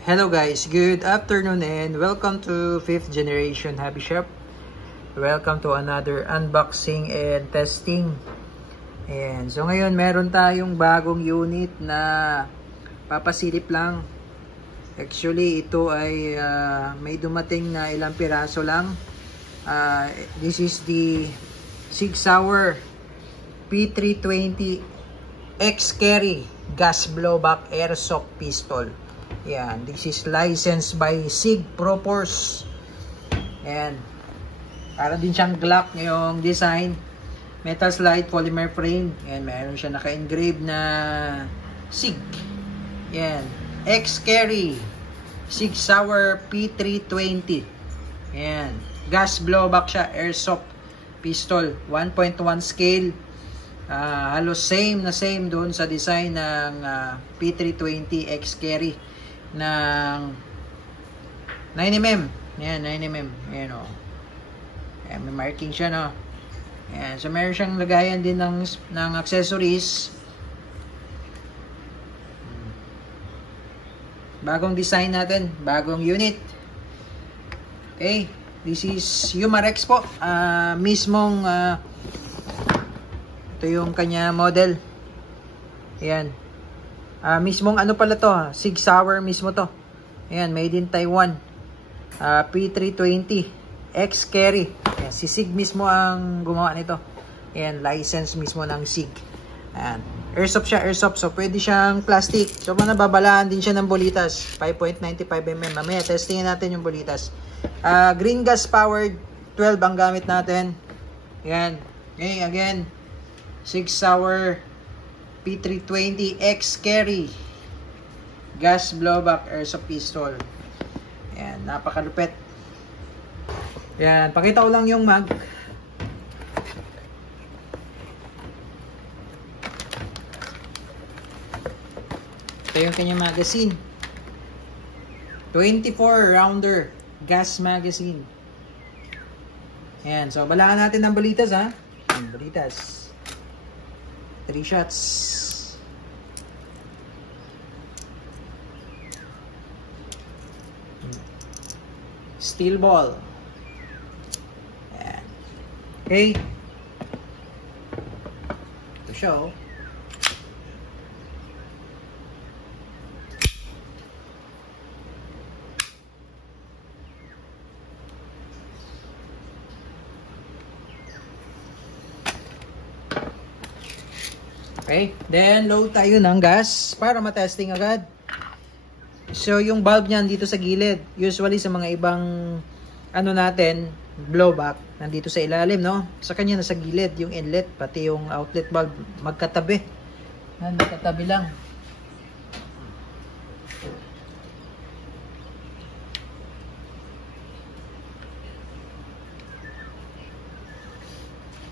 Hello guys, good afternoon and welcome to 5th Generation Hobby Shop. Welcome to another unboxing and testing. Ayan, so ngayon meron tayong bagong unit na papasilip lang. Actually ito ay may dumating na ilang piraso lang. This is the Sig Sauer P320 X-Carry gas blowback airsoft pistol. Yan, this is licensed by Sig Proporce. Ayan, para din siyang Glock yung design. Metal slide polymer frame. Ayan, meron siya naka-engrave na Sig. Ayan, X-Carry Sig Sauer P320. Ayan, gas blowback siya, airsoft pistol, 1.1 scale. Halos same doon sa design ng P320 X-Carry ng 9mm. Ayan, 9mm. Ayan o. Ayan, may marking siya, no? Ayan, so meron siyang lagayan din ng accessories. Bagong design natin, bagong unit. Okay, this is Umarex po. Mismong ito yung kanya model. Ayan. Mismong ano pala to, Sig Sauer mismo to. Ayan, made in Taiwan. P320 X-Carry. Ayan, si Sig mismo ang gumawa nito. Ayan, license mismo ng Sig. Ayan, airsoft siya, airsoft. So, pwede siyang plastic. So, nababalaan din siya ng bolitas. 5.95mm. Mamaya, testingin natin yung bolitas. Green gas powered 12 ang gamit natin. Ayan. Okay, again. Sig Sauer P320 X-Carry gas blowback airsoft pistol. Ayan, napakalupit. Ayan, pakita ko lang yung mag. Ito yung kanyang magazine. 24 rounder gas magazine. Ayan, so balaan natin ng balitas, ha. Ayan, balitas. 3 shots. Steel ball. Ayan. Okay. To show. Okay, then load tayo ng gas para matesting agad. So yung bulb niyan dito sa gilid. Usually sa mga ibang ano natin, blowback, nandito sa ilalim, no? Sa kanya nasa gilid yung inlet, pati yung outlet bulb magkatabi. Yan, magkatabi lang.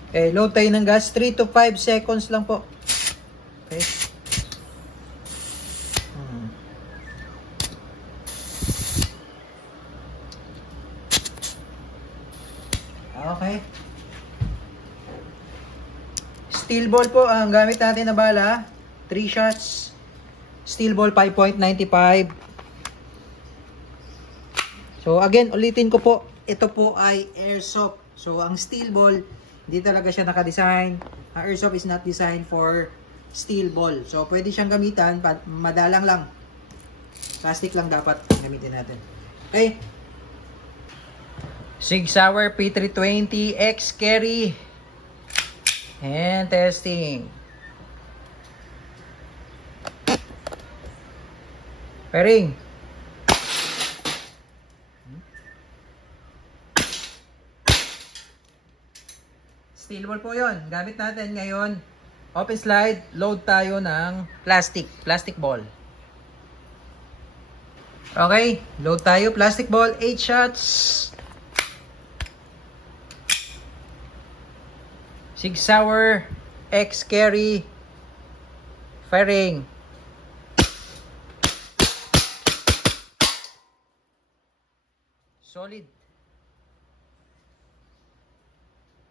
Okay, load tayo ng gas, 3 to 5 seconds lang po. Okay. Okay. Steel ball po ang gamit natin na bala. 3 shots. Steel ball 5.95. So again, ulitin ko po, ito po ay airsoft. So ang steel ball, hindi talaga siya naka-design. Ang airsoft is not designed for steel ball. So, pwede siyang gamitan, madalang lang. Plastic lang dapat gamitin natin. Okay. Sig Sauer P320 X-Carry. And testing. Pairing. Steel ball po yun. Gamit natin ngayon. Open slide, load tayo ng plastic ball. Okay, load tayo, plastic ball, 8 shots. Sig Sauer X-Carry. Firing. Solid.